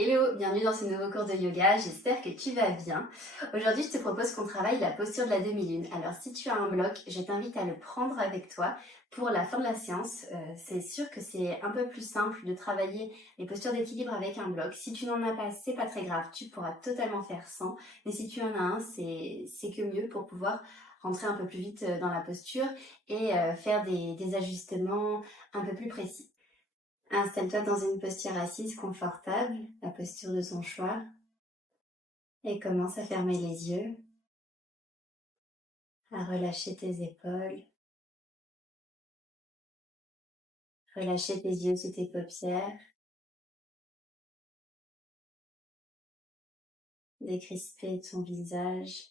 Hello, bienvenue dans ce nouveau cours de yoga, j'espère que tu vas bien. Aujourd'hui, je te propose qu'on travaille la posture de la demi-lune. Alors, si tu as un bloc, je t'invite à le prendre avec toi pour la fin de la séance. C'est sûr que c'est un peu plus simple de travailler les postures d'équilibre avec un bloc. Si tu n'en as pas, c'est pas très grave, tu pourras totalement faire sans. Mais si tu en as un, c'est que mieux pour pouvoir rentrer un peu plus vite dans la posture et faire des ajustements un peu plus précis. Installe-toi dans une posture assise confortable, la posture de ton choix, et commence à fermer les yeux, à relâcher tes épaules, relâcher tes yeux sous tes paupières, décrisper ton visage,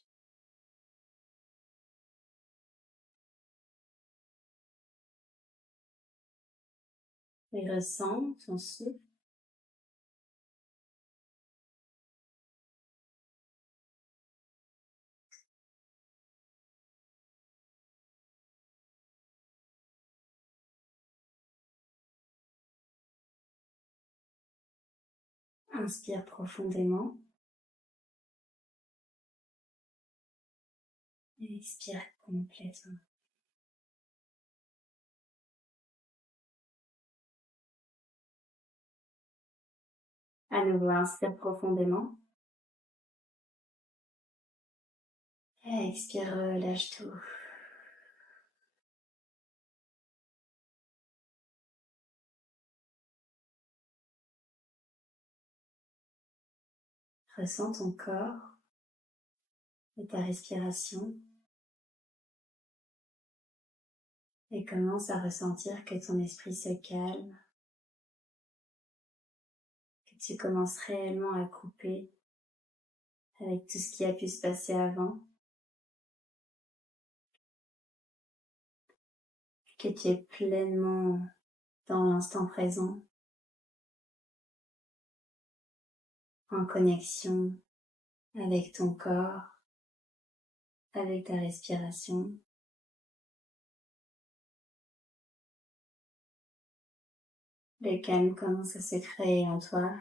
et ressens ton souffle. Inspire profondément et expire complètement. À nouveau, inspire profondément et expire, relâche tout. Ressens ton corps et ta respiration et commence à ressentir que ton esprit se calme, que tu commences réellement à couper avec tout ce qui a pu se passer avant, que tu es pleinement dans l'instant présent, en connexion avec ton corps, avec ta respiration. Le calme commence à se créer en toi.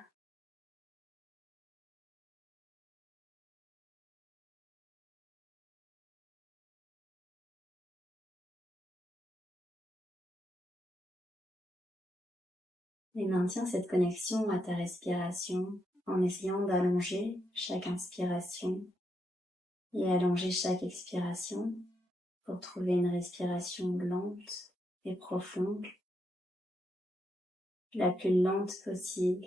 Et maintiens cette connexion à ta respiration en essayant d'allonger chaque inspiration et allonger chaque expiration pour trouver une respiration lente et profonde, la plus lente possible.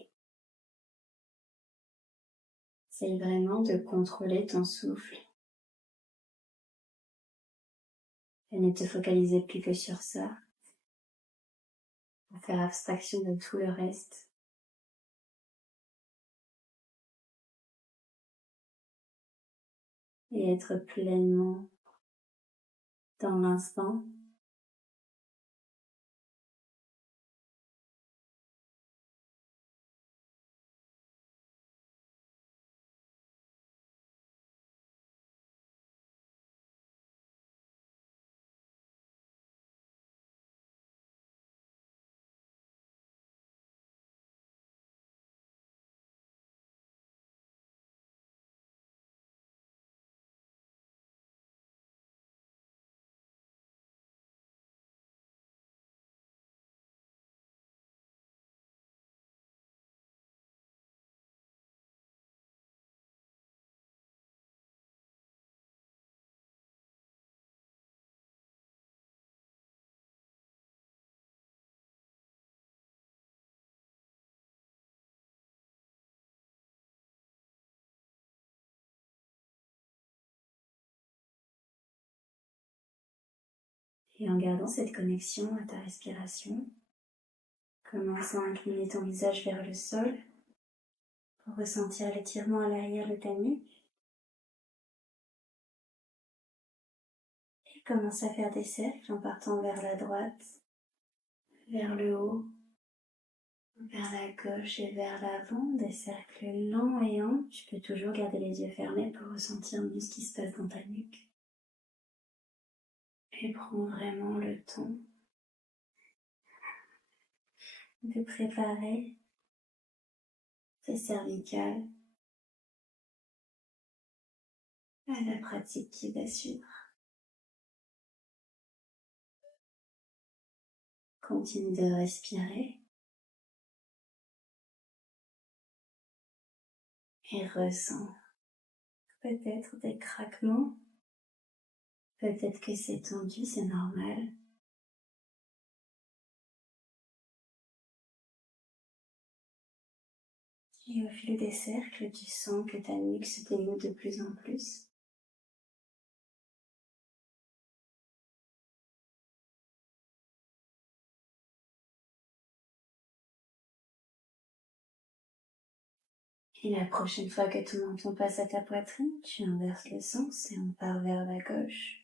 Essaye vraiment de contrôler ton souffle et ne te focaliser plus que sur ça, pour faire abstraction de tout le reste. Et être pleinement dans l'instant. Et en gardant cette connexion à ta respiration, commence à incliner ton visage vers le sol pour ressentir l'étirement à l'arrière de ta nuque. Et commence à faire des cercles en partant vers la droite, vers le haut, vers la gauche et vers l'avant, des cercles lents et amples. Tu peux toujours garder les yeux fermés pour ressentir mieux ce qui se passe dans ta nuque. Et prends vraiment le temps de préparer tes cervicales, à la pratique qui va suivre. Continue de respirer et ressens peut-être des craquements, peut-être que c'est tendu, c'est normal. Et au fil des cercles, tu sens que ta nuque se dénoue de plus en plus. Et la prochaine fois que ton menton passe à ta poitrine, tu inverses le sens et on part vers la gauche.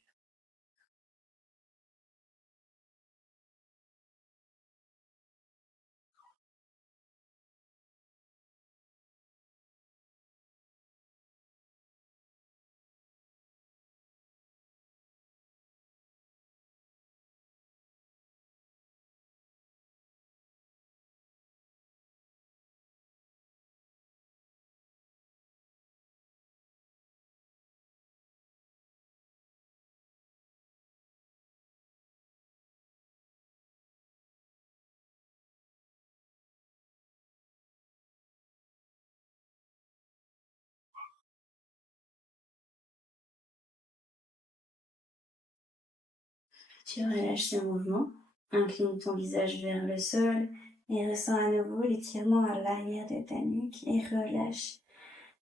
Tu relâches ce mouvement, incline ton visage vers le sol et ressens à nouveau l'étirement à l'arrière de ta nuque et relâche.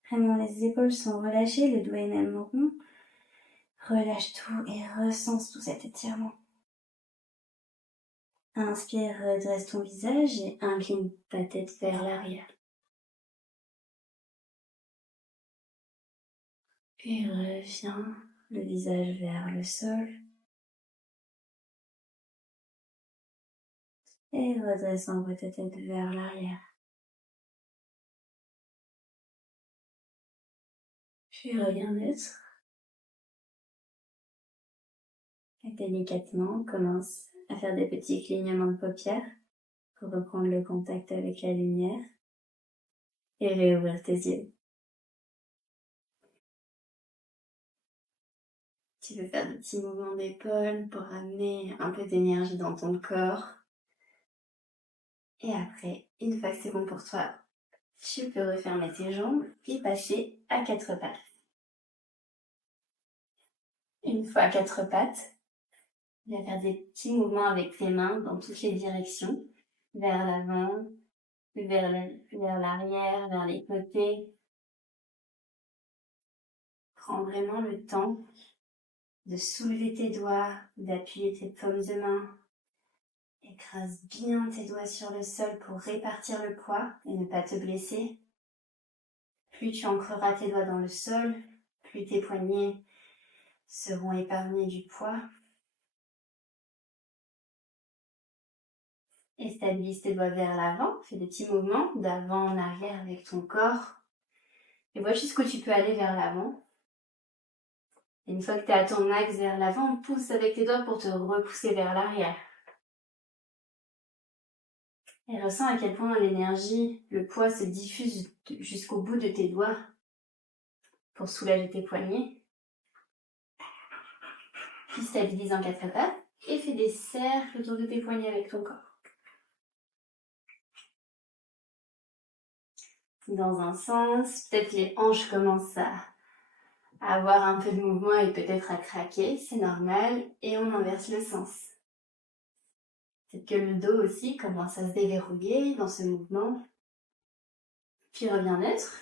Vraiment, les épaules sont relâchées, le dos est même rond. Relâche tout et ressens tout cet étirement. Inspire, redresse ton visage et incline ta tête vers l'arrière. Puis reviens le visage vers le sol. Et redresse encore ta tête vers l'arrière. Puis reviens neutre. Et délicatement, commence à faire des petits clignements de paupières pour reprendre le contact avec la lumière et réouvrir tes yeux. Tu peux faire des petits mouvements d'épaule pour amener un peu d'énergie dans ton corps. Et après, une fois que c'est bon pour toi, tu peux refermer tes jambes et passer à quatre pattes. Une fois à quatre pattes, tu vas faire des petits mouvements avec tes mains dans toutes les directions, vers l'avant, vers l'arrière, vers les côtés. Prends vraiment le temps de soulever tes doigts, d'appuyer tes paumes de main. Écrase bien tes doigts sur le sol pour répartir le poids et ne pas te blesser. Plus tu ancreras tes doigts dans le sol, plus tes poignets seront épargnés du poids. Et stabilise tes doigts vers l'avant. Fais des petits mouvements d'avant en arrière avec ton corps. Et vois jusqu'où tu peux aller vers l'avant. Et une fois que tu es à ton max vers l'avant, pousse avec tes doigts pour te repousser vers l'arrière. Et ressens à quel point l'énergie, le poids se diffuse jusqu'au bout de tes doigts pour soulager tes poignets. Puis stabilise en quatre pattes et fais des cercles autour de tes poignets avec ton corps. Dans un sens, peut-être les hanches commencent à avoir un peu de mouvement et peut-être à craquer, c'est normal, et on inverse le sens. Peut-être que le dos aussi commence à se déverrouiller dans ce mouvement. Puis reviens neutre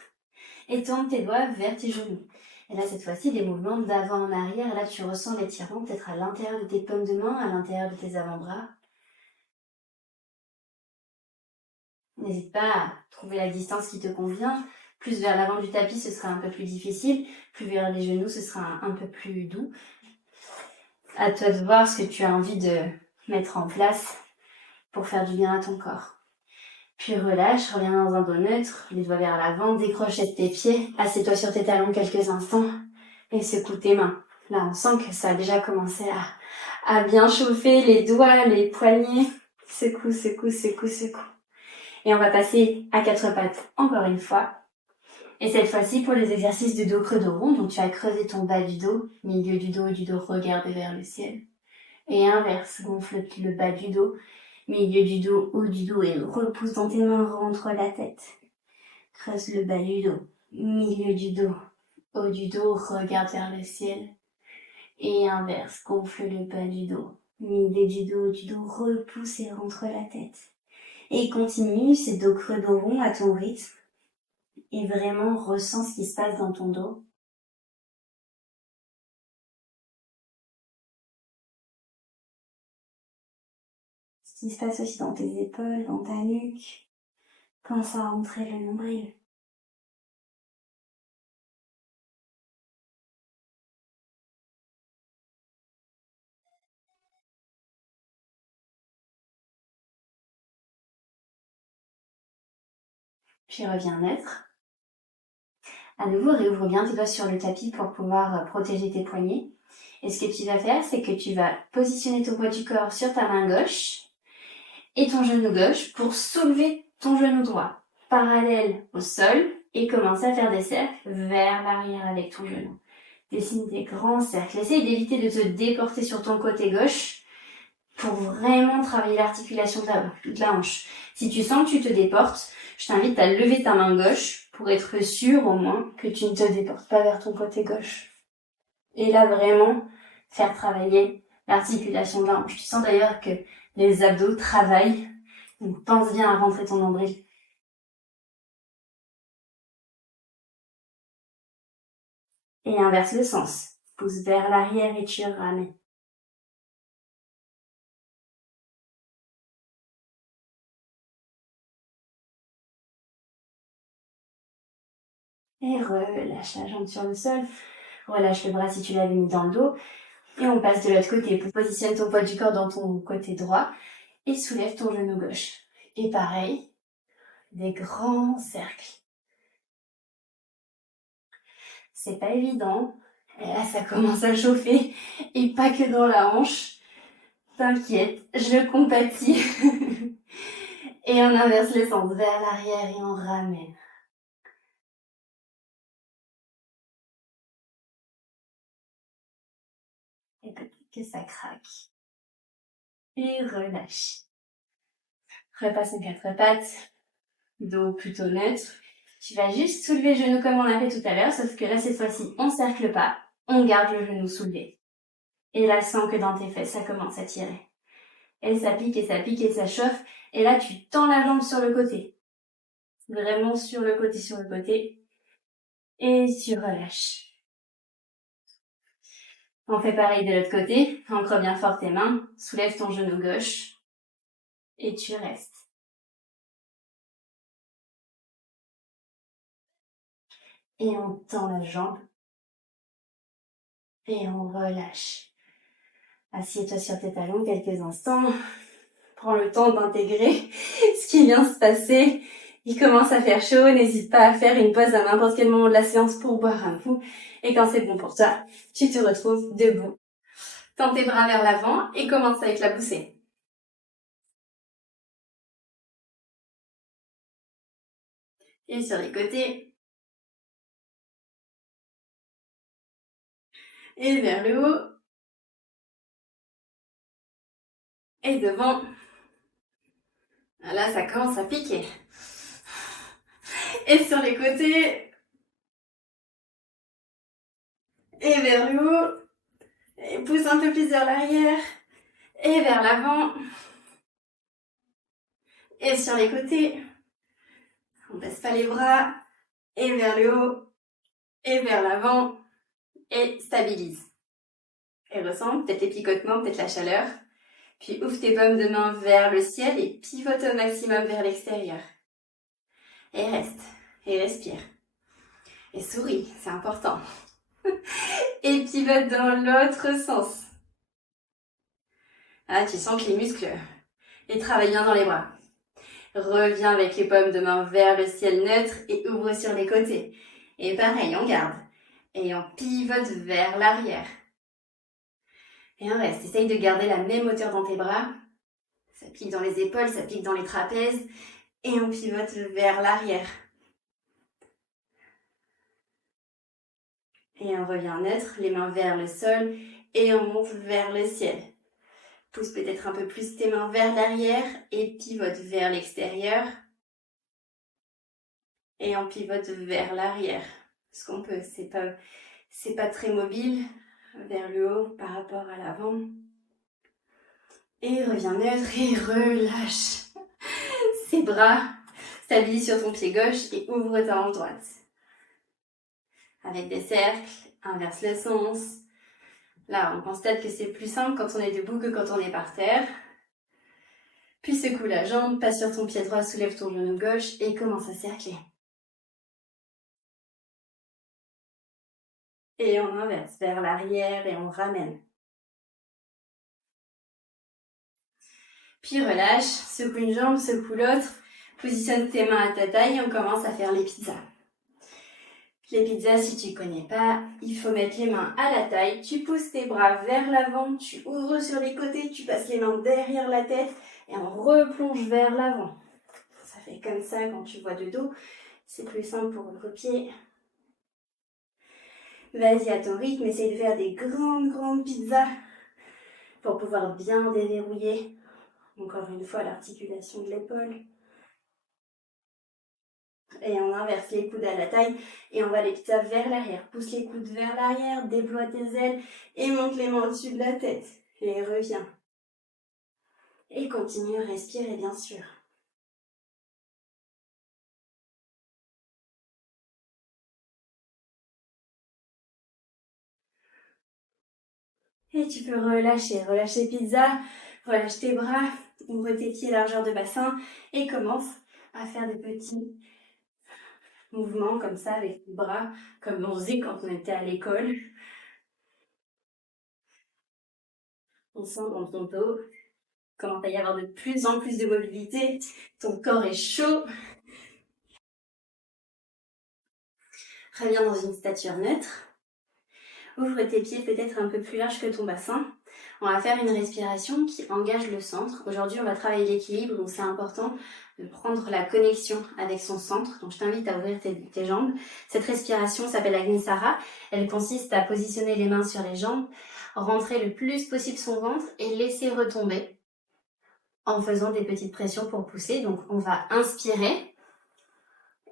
et tourne tes doigts vers tes genoux. Et là, cette fois-ci, des mouvements d'avant en arrière. Là, tu ressens l'étirement peut-être à l'intérieur de tes paumes de main, à l'intérieur de tes avant-bras. N'hésite pas à trouver la distance qui te convient. Plus vers l'avant du tapis, ce sera un peu plus difficile. Plus vers les genoux, ce sera un peu plus doux. À toi de voir ce que tu as envie de mettre en place pour faire du bien à ton corps. Puis relâche, reviens dans un dos neutre, les doigts vers l'avant, décroche tes pieds, assieds-toi sur tes talons quelques instants et secoue tes mains. Là, on sent que ça a déjà commencé à bien chauffer les doigts, les poignets. Secoue, secoue, secoue, secoue. Et on va passer à quatre pattes encore une fois. Et cette fois-ci pour les exercices de dos creux dos rond, donc tu vas creuser ton bas du dos, milieu du dos regardé vers le ciel. Et inverse, gonfle le bas du dos, milieu du dos, haut du dos et repousse dans tes mains, rentre la tête. Creuse le bas du dos, milieu du dos, haut du dos, regarde vers le ciel. Et inverse, gonfle le bas du dos, milieu du dos, haut du dos, repousse et rentre la tête. Et continue ces dos creux dos rond à ton rythme. Et vraiment ressens ce qui se passe dans ton dos. Ce qui se passe aussi dans tes épaules, dans ta nuque. Commence à rentrer le nombril. Puis reviens naître. À nouveau, réouvre bien tes doigts sur le tapis pour pouvoir protéger tes poignets. Et ce que tu vas faire, c'est que tu vas positionner ton poids du corps sur ta main gauche et ton genou gauche pour soulever ton genou droit, parallèle au sol, et commencer à faire des cercles vers l'arrière avec ton genou. Dessine des grands cercles. Essaye d'éviter de te déporter sur ton côté gauche pour vraiment travailler l'articulation de la hanche. Si tu sens que tu te déportes, je t'invite à lever ta main gauche pour être sûr au moins que tu ne te déportes pas vers ton côté gauche. Et là vraiment, faire travailler l'articulation de la hanche. Tu sens d'ailleurs que les abdos travaillent, donc pense bien à rentrer ton nombril. Et inverse le sens. Pousse vers l'arrière et tu ramènes. Et relâche la jambe sur le sol. Relâche le bras si tu l'avais mis dans le dos. Et on passe de l'autre côté. Positionne ton poids du corps dans ton côté droit. Et soulève ton genou gauche. Et pareil, des grands cercles. C'est pas évident. Et là, ça commence à chauffer. Et pas que dans la hanche. T'inquiète, je compatis. Et on inverse le sens vers l'arrière et on ramène. Et peut-être que ça craque. Et relâche. Repasse en quatre pattes. Dos plutôt neutre. Tu vas juste soulever le genou comme on l'a fait tout à l'heure, sauf que là, cette fois-ci, on cercle pas. On garde le genou soulevé. Et là, sens que dans tes fesses, ça commence à tirer. Et ça pique et ça pique et ça chauffe. Et là, tu tends la jambe sur le côté. Vraiment sur le côté, sur le côté. Et tu relâches. On fait pareil de l'autre côté. Ancre bien fort tes mains. Soulève ton genou gauche. Et tu restes. Et on tend la jambe. Et on relâche. Assieds-toi sur tes talons quelques instants. Prends le temps d'intégrer ce qui vient se passer. Il commence à faire chaud. N'hésite pas à faire une pause à n'importe quel moment de la séance pour boire un coup. Et quand c'est bon pour toi, tu te retrouves debout. Tends tes bras vers l'avant et commence avec la poussée. Et sur les côtés. Et vers le haut. Et devant. Là, ça commence à piquer. Et sur les côtés. Et vers le haut. Et pousse un peu plus vers l'arrière. Et vers l'avant. Et sur les côtés. On baisse pas les bras. Et vers le haut. Et vers l'avant. Et stabilise. Et ressens peut-être les picotements, peut-être la chaleur. Puis ouvre tes paumes de main vers le ciel et pivote au maximum vers l'extérieur. Et reste. Et respire. Et souris, c'est important. Et pivote dans l'autre sens. Ah, tu sens que les muscles, ils travaillent bien dans les bras. Reviens avec les paumes de main vers le ciel neutre et ouvre sur les côtés. Et pareil, on garde. Et on pivote vers l'arrière. Et on reste. Essaye de garder la même hauteur dans tes bras. Ça pique dans les épaules, ça pique dans les trapèzes. Et on pivote vers l'arrière. Et on revient neutre, les mains vers le sol et on monte vers le ciel. Pousse peut-être un peu plus tes mains vers l'arrière et pivote vers l'extérieur. Et on pivote vers l'arrière. Ce qu'on peut, c'est pas très mobile, vers le haut par rapport à l'avant. Et reviens neutre et relâche ses bras. Stabilise sur ton pied gauche et ouvre ta hanche droite. Avec des cercles, inverse le sens. Là, on constate que c'est plus simple quand on est debout que quand on est par terre. Puis secoue la jambe, passe sur ton pied droit, soulève ton genou gauche et commence à cercler. Et on inverse vers l'arrière et on ramène. Puis relâche, secoue une jambe, secoue l'autre. Positionne tes mains à ta taille et on commence à faire les pizzas. Les pizzas, si tu connais pas, il faut mettre les mains à la taille, tu pousses tes bras vers l'avant, tu ouvres sur les côtés, tu passes les mains derrière la tête et on replonge vers l'avant. Ça fait comme ça quand tu vois de dos, c'est plus simple pour recopier. Vas-y à ton rythme, essaye de faire des grandes pizzas pour pouvoir bien déverrouiller, encore une fois, l'articulation de l'épaule. Et on inverse les coudes à la taille et on va les pizzas vers l'arrière. Pousse les coudes vers l'arrière, déploie tes ailes et monte les mains au-dessus de la tête. Et reviens. Et continue à respirer bien sûr. Et tu peux relâcher pizza, relâche tes bras, ouvre tes pieds largeur de bassin et commence à faire des petits mouvements comme ça avec les bras, comme on faisait quand on était à l'école. On sent dans ton dos, commence à y avoir de plus en plus de mobilité, ton corps est chaud. Reviens dans une stature neutre. Ouvre tes pieds peut-être un peu plus large que ton bassin. On va faire une respiration qui engage le centre. Aujourd'hui, on va travailler l'équilibre, donc c'est important de prendre la connexion avec son centre. Donc je t'invite à ouvrir tes jambes. Cette respiration s'appelle Agnisara. Elle consiste à positionner les mains sur les jambes, rentrer le plus possible son ventre et laisser retomber en faisant des petites pressions pour pousser. Donc on va inspirer.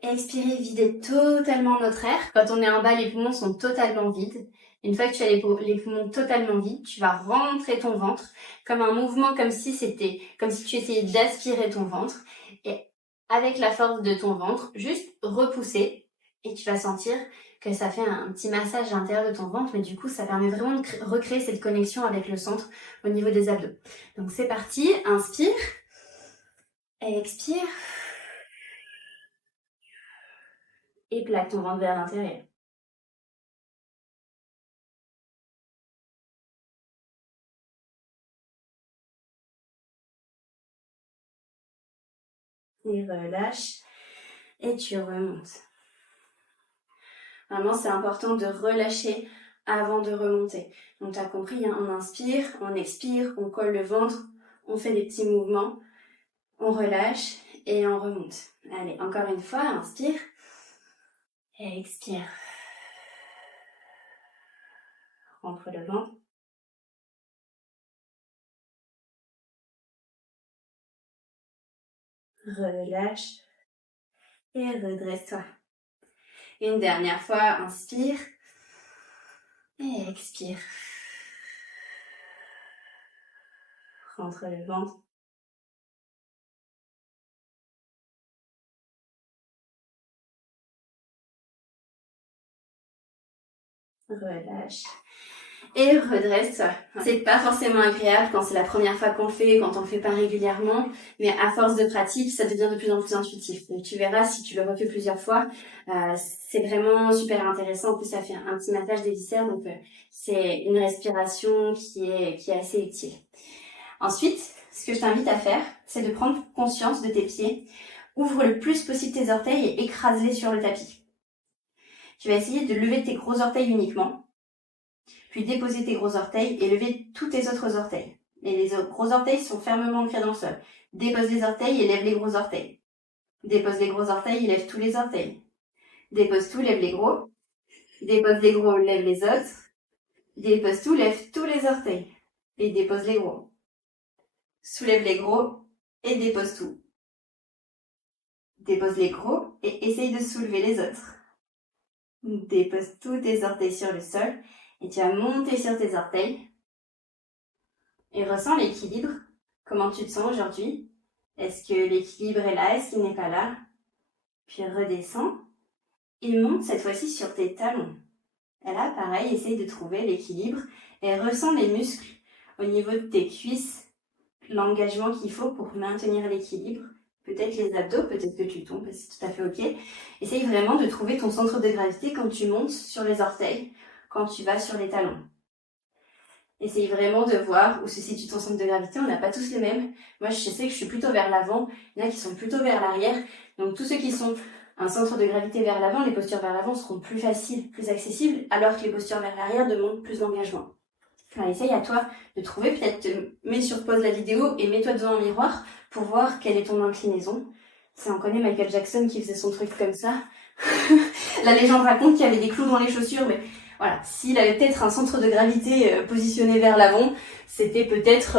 Expirer, vider totalement notre air. Quand on est en bas, les poumons sont totalement vides. Une fois que tu as les poumons totalement vides, tu vas rentrer ton ventre comme un mouvement, comme si tu essayais d'aspirer ton ventre. Et avec la force de ton ventre, juste repousser. Et tu vas sentir que ça fait un petit massage à l'intérieur de ton ventre. Mais du coup, ça permet vraiment de recréer cette connexion avec le centre au niveau des abdos. Donc c'est parti. Inspire. Expire. Et plaque ton ventre vers l'intérieur. Et relâche. Et tu remontes. Vraiment, c'est important de relâcher avant de remonter. Donc, tu as compris, hein, on inspire, on expire, on colle le ventre, on fait des petits mouvements, on relâche et on remonte. Allez, encore une fois, inspire et expire. Rentre le ventre. Relâche et redresse-toi. Une dernière fois, inspire et expire. Rentre le ventre. Relâche. Et redresse-toi. C'est pas forcément agréable quand c'est la première fois qu'on le fait, quand on le fait pas régulièrement, mais à force de pratique, ça devient de plus en plus intuitif. Donc tu verras si tu le refais plusieurs fois, c'est vraiment super intéressant. En plus, ça fait un petit massage des viscères, donc c'est une respiration qui est assez utile. Ensuite, ce que je t'invite à faire, c'est de prendre conscience de tes pieds. Ouvre le plus possible tes orteils et écrase-les sur le tapis. Tu vas essayer de lever tes gros orteils uniquement. Puis déposer tes gros orteils et lever tous tes autres orteils. Et les gros orteils sont fermement ancrés dans le sol. Dépose les orteils et lève les gros orteils. Dépose les gros orteils, lève tous les orteils. Dépose tout, lève les gros. Dépose les gros, lève les autres. Dépose tout, lève tous les orteils. Et dépose les gros. Soulève les gros et dépose tout. Dépose les gros et essaye de soulever les autres. Dépose tous tes orteils sur le sol et tu vas monter sur tes orteils. Et ressens l'équilibre. Comment tu te sens aujourd'hui? Est-ce que l'équilibre est là? Est-ce qu'il n'est pas là? Puis redescends et monte cette fois-ci sur tes talons. Et là, pareil, essaye de trouver l'équilibre et ressens les muscles au niveau de tes cuisses, l'engagement qu'il faut pour maintenir l'équilibre. Peut-être les abdos, peut-être que tu tombes, c'est tout à fait ok. Essaye vraiment de trouver ton centre de gravité quand tu montes sur les orteils, quand tu vas sur les talons. Essaye vraiment de voir où se situe ton centre de gravité. On n'a pas tous les mêmes. Moi, je sais que je suis plutôt vers l'avant. Il y en a qui sont plutôt vers l'arrière. Donc, tous ceux qui sont un centre de gravité vers l'avant, les postures vers l'avant seront plus faciles, plus accessibles, alors que les postures vers l'arrière demandent plus d'engagement. Alors, essaye à toi de trouver. Peut-être mets sur pause la vidéo et mets-toi devant un miroir pour voir quelle est ton inclinaison. Si on connaît Michael Jackson qui faisait son truc comme ça. La légende raconte qu'il y avait des clous dans les chaussures, mais voilà, s'il avait peut-être un centre de gravité positionné vers l'avant, c'était peut-être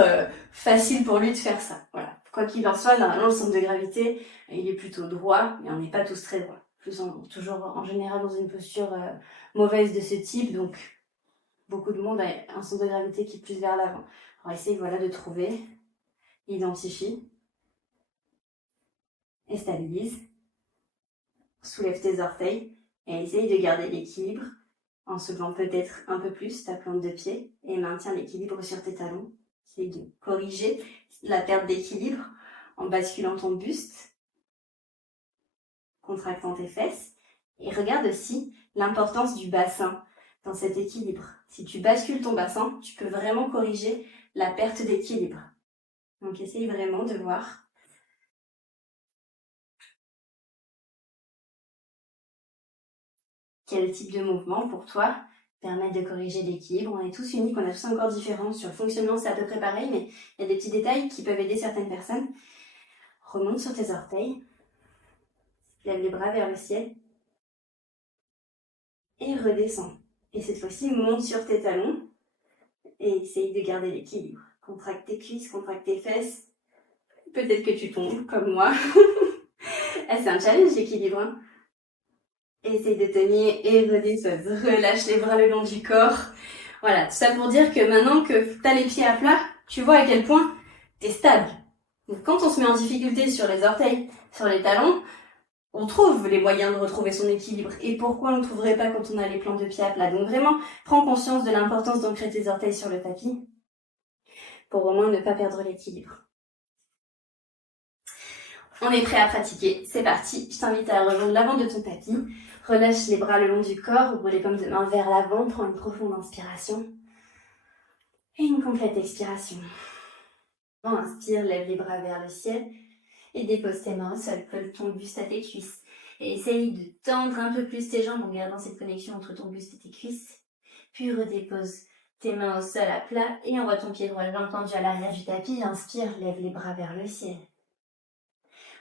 facile pour lui de faire ça. Voilà. Quoi qu'il en soit, normalement, le centre de gravité, il est plutôt droit, mais on n'est pas tous très droits. Toujours en général dans une posture mauvaise de ce type, donc beaucoup de monde a un centre de gravité qui est plus vers l'avant. Alors essaye voilà, de trouver, identifie, et stabilise. Soulève tes orteils et essaye de garder l'équilibre en soulevant peut-être un peu plus ta plante de pied et maintiens l'équilibre sur tes talons. Essaye de corriger la perte d'équilibre en basculant ton buste, contractant tes fesses. Et regarde aussi l'importance du bassin dans cet équilibre. Si tu bascules ton bassin, tu peux vraiment corriger la perte d'équilibre. Donc essaye vraiment de voir quel type de mouvement pour toi permettent de corriger l'équilibre. On est tous uniques, on a tous un corps différent. Sur le fonctionnement, c'est à peu près pareil, mais il y a des petits détails qui peuvent aider certaines personnes. Remonte sur tes orteils. Lève les bras vers le ciel. Et redescends. Et cette fois-ci, monte sur tes talons. Et essaye de garder l'équilibre. Contracte tes cuisses, contracte tes fesses. Peut-être que tu tombes, comme moi. C'est un challenge, l'équilibre. Hein. Essaye de tenir et redescends. Relâche les bras le long du corps. Voilà, tout ça pour dire que maintenant que tu as les pieds à plat, tu vois à quel point tu es stable. Donc quand on se met en difficulté sur les orteils, sur les talons, on trouve les moyens de retrouver son équilibre. Et pourquoi on ne trouverait pas quand on a les plans de pieds à plat? Donc vraiment, prends conscience de l'importance d'ancrer tes orteils sur le tapis pour au moins ne pas perdre l'équilibre. On est prêt à pratiquer, c'est parti. Je t'invite à rejoindre l'avant de ton tapis. Relâche les bras le long du corps, ouvre les paumes de main vers l'avant, prends une profonde inspiration. Et une complète expiration. Inspire, lève les bras vers le ciel et dépose tes mains au sol, colle ton buste à tes cuisses. Et essaye de tendre un peu plus tes jambes en gardant cette connexion entre ton buste et tes cuisses. Puis redépose tes mains au sol à plat et envoie ton pied droit tendu à l'arrière du tapis. Inspire, lève les bras vers le ciel.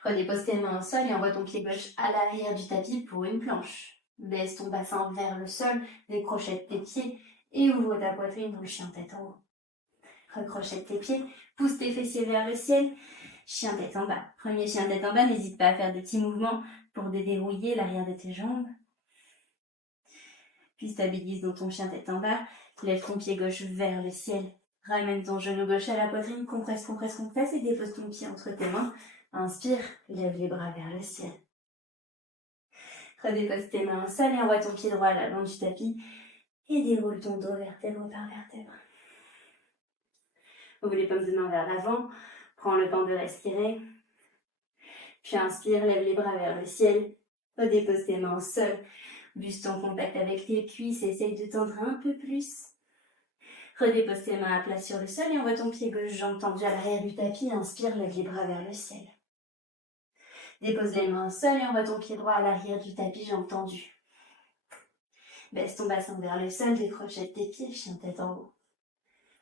Redépose tes mains au sol et envoie ton pied gauche à l'arrière du tapis pour une planche. Baisse ton bassin vers le sol, décrochette tes pieds et ouvre ta poitrine dans le chien tête en haut. Recrochette tes pieds, pousse tes fessiers vers le ciel, chien tête en bas. Premier chien tête en bas, n'hésite pas à faire des petits mouvements pour déverrouiller l'arrière de tes jambes. Puis stabilise dans ton chien tête en bas, lève ton pied gauche vers le ciel. Ramène ton genou gauche à la poitrine, compresse, compresse, compresse et dépose ton pied entre tes mains. Inspire, lève les bras vers le ciel. Redépose tes mains au sol et envoie ton pied droit le long du tapis et déroule ton dos vertèbre par vertèbre. Ouvre les paumes de main vers l'avant, prends le temps de respirer. Puis inspire, lève les bras vers le ciel, redépose tes mains au sol, buste en contact avec tes cuisses, essaye de tendre un peu plus. Redépose tes mains à plat sur le sol et envoie ton pied gauche, jambe tendue à l'arrière du tapis, inspire, lève les bras vers le ciel. Dépose les mains au sol et envoie ton pied droit à l'arrière du tapis, jambe tendue. Baisse ton bassin vers le sol, décrochette tes pieds, chien tête en haut.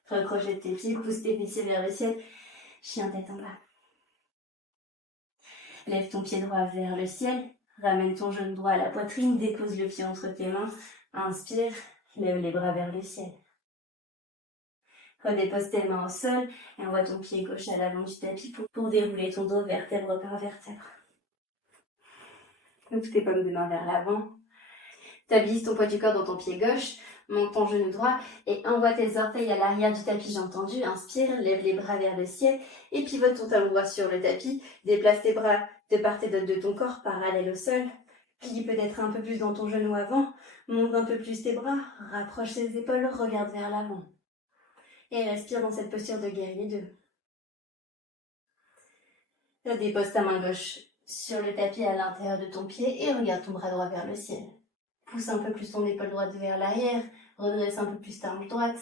Recrochette tes pieds, pousse tes fessiers vers le ciel, chien tête en bas. Lève ton pied droit vers le ciel. Ramène ton genou droit à la poitrine. Dépose le pied entre tes mains. Inspire. Lève les bras vers le ciel. Redépose tes mains au sol et envoie ton pied gauche à l'avant du tapis pour dérouler ton dos vertèbre par vertèbre. Ouvre tes paumes de main vers l'avant. Stabilise ton poids du corps dans ton pied gauche. Monte ton genou droit et envoie tes orteils à l'arrière du tapis, j'ai entendu. Inspire, lève les bras vers le ciel et pivote ton talon droit sur le tapis. Déplace tes bras de part et d'autre de ton corps, parallèle au sol. Plie peut-être un peu plus dans ton genou avant. Monte un peu plus tes bras. Rapproche tes épaules, regarde vers l'avant. Et respire dans cette posture de guerrier 2. Dépose ta main gauche sur le tapis à l'intérieur de ton pied et regarde ton bras droit vers le ciel. Pousse un peu plus ton épaule droite vers l'arrière, redresse un peu plus ta hanche droite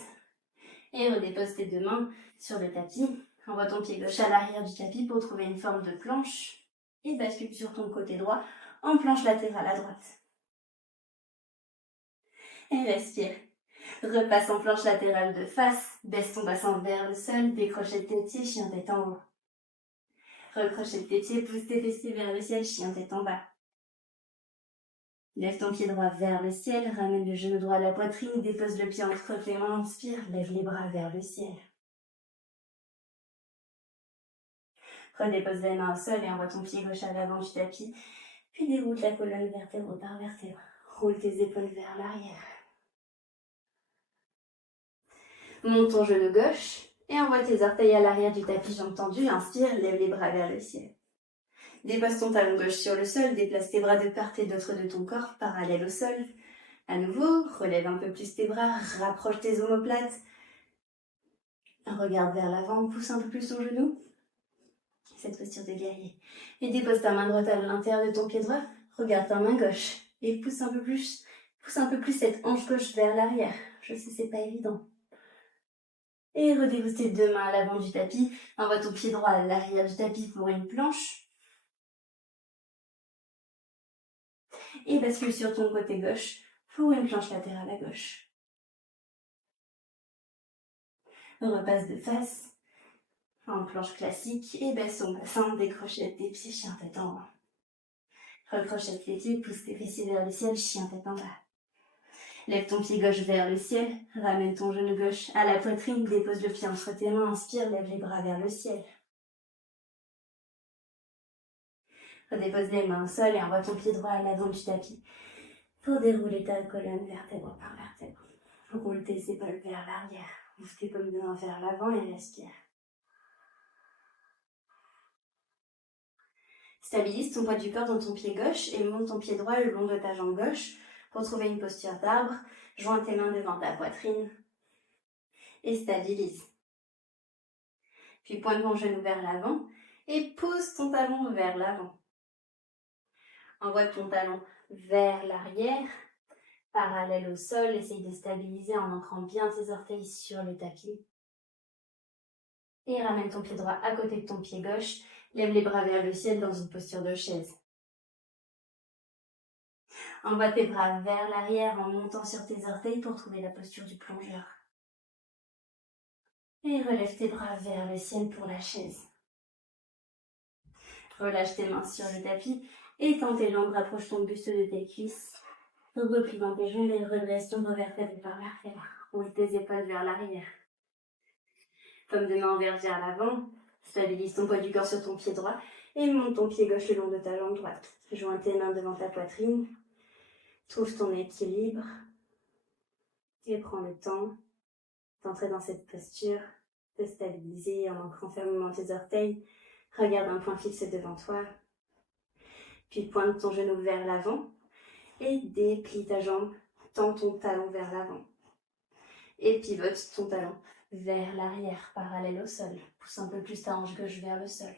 et redépose tes deux mains sur le tapis. Envoie ton pied gauche à l'arrière du tapis pour trouver une forme de planche et bascule sur ton côté droit en planche latérale à droite. Et respire. Repasse en planche latérale de face, baisse ton bassin vers le sol, décrochette tes pieds, chien tête en haut. Recrochette tes pieds, pousse tes fessiers vers le ciel, chien tête en bas. Lève ton pied droit vers le ciel, ramène le genou droit à la poitrine, dépose le pied entre tes mains, inspire, lève les bras vers le ciel. Redépose les mains au sol et envoie ton pied gauche à l'avant du tapis, puis déroule la colonne vertèbre par vertèbre. Roule tes épaules vers l'arrière. Monte ton genou gauche et envoie tes orteils à l'arrière du tapis, jambes tendues, inspire, lève les bras vers le ciel. Dépose ton talon gauche sur le sol, déplace tes bras de part et d'autre de ton corps, parallèle au sol. À nouveau, relève un peu plus tes bras, rapproche tes omoplates. Regarde vers l'avant, pousse un peu plus ton genou. Cette posture de guerrier. Et dépose ta main droite à l'intérieur de ton pied droit. Regarde ta main gauche. Et pousse un peu plus cette hanche gauche vers l'arrière. Je sais, c'est pas évident. Et redépose tes deux mains à l'avant du tapis. Envoie ton pied droit à l'arrière du tapis pour une planche. Et bascule sur ton côté gauche pour une planche latérale à gauche. Repasse de face en planche classique et baisse ton bassin, décrochette tes pieds, chien tête en bas. Recrochette les pieds, pousse tes fessiers vers le ciel, chien tête en bas. Lève ton pied gauche vers le ciel, ramène ton genou gauche à la poitrine, dépose le pied entre tes mains, inspire, lève les bras vers le ciel. Redépose les mains au sol et envoie ton pied droit à l'avant du tapis pour dérouler ta colonne vertèbre par vertèbre. Roule tes épaules vers l'arrière, ouvre tes paumes de main vers l'avant et respire. Stabilise ton poids du corps dans ton pied gauche et monte ton pied droit le long de ta jambe gauche pour trouver une posture d'arbre. Joins tes mains devant ta poitrine et stabilise. Puis pointe ton genou vers l'avant et pose ton talon vers l'avant. Envoie ton talon vers l'arrière, parallèle au sol. Essaye de stabiliser en ancrant bien tes orteils sur le tapis. Et ramène ton pied droit à côté de ton pied gauche. Lève les bras vers le ciel dans une posture de chaise. Envoie tes bras vers l'arrière en montant sur tes orteils pour trouver la posture du plongeur. Et relève tes bras vers le ciel pour la chaise. Relâche tes mains sur le tapis. Étends tes jambes, rapproche ton buste de tes cuisses. Replie dans tes jambes et redresse ton dos vertèbre par vertèbre. Roule tes épaules vers l'arrière. Paume de main envers vers l'avant. Stabilise ton poids du corps sur ton pied droit et monte ton pied gauche le long de ta jambe droite. Joins tes mains devant ta poitrine. Trouve ton équilibre et prends le temps d'entrer dans cette posture, de stabiliser en ancrant fermement tes orteils. Regarde un point fixe devant toi. Puis pointe ton genou vers l'avant et déplie ta jambe, tends ton talon vers l'avant. Et pivote ton talon vers l'arrière, parallèle au sol. Pousse un peu plus ta hanche gauche vers le sol.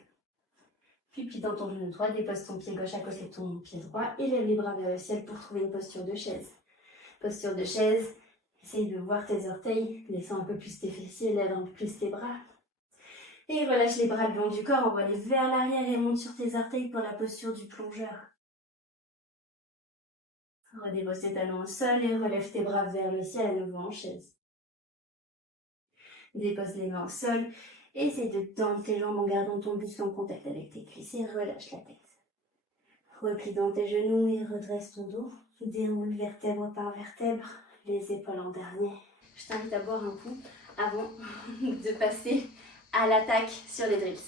Puis plie dans ton genou droit, dépose ton pied gauche à côté de ton pied droit et lève les bras vers le ciel pour trouver une posture de chaise. Posture de chaise, essaye de voir tes orteils, laissant un peu plus tes fessiers, lève un peu plus tes bras. Et relâche les bras le long du corps, envoie-les vers l'arrière et monte sur tes orteils pour la posture du plongeur. Redépose tes talons au sol et relève tes bras vers le ciel à nouveau en chaise. Dépose les mains au sol et essaye de tendre tes jambes en gardant ton buste en contact avec tes cuisses et relâche la tête. Replie dans tes genoux et redresse ton dos. Déroule vertèbre par vertèbre, les épaules en dernier. Je t'invite à boire un coup avant de passer à l'attaque sur les drills.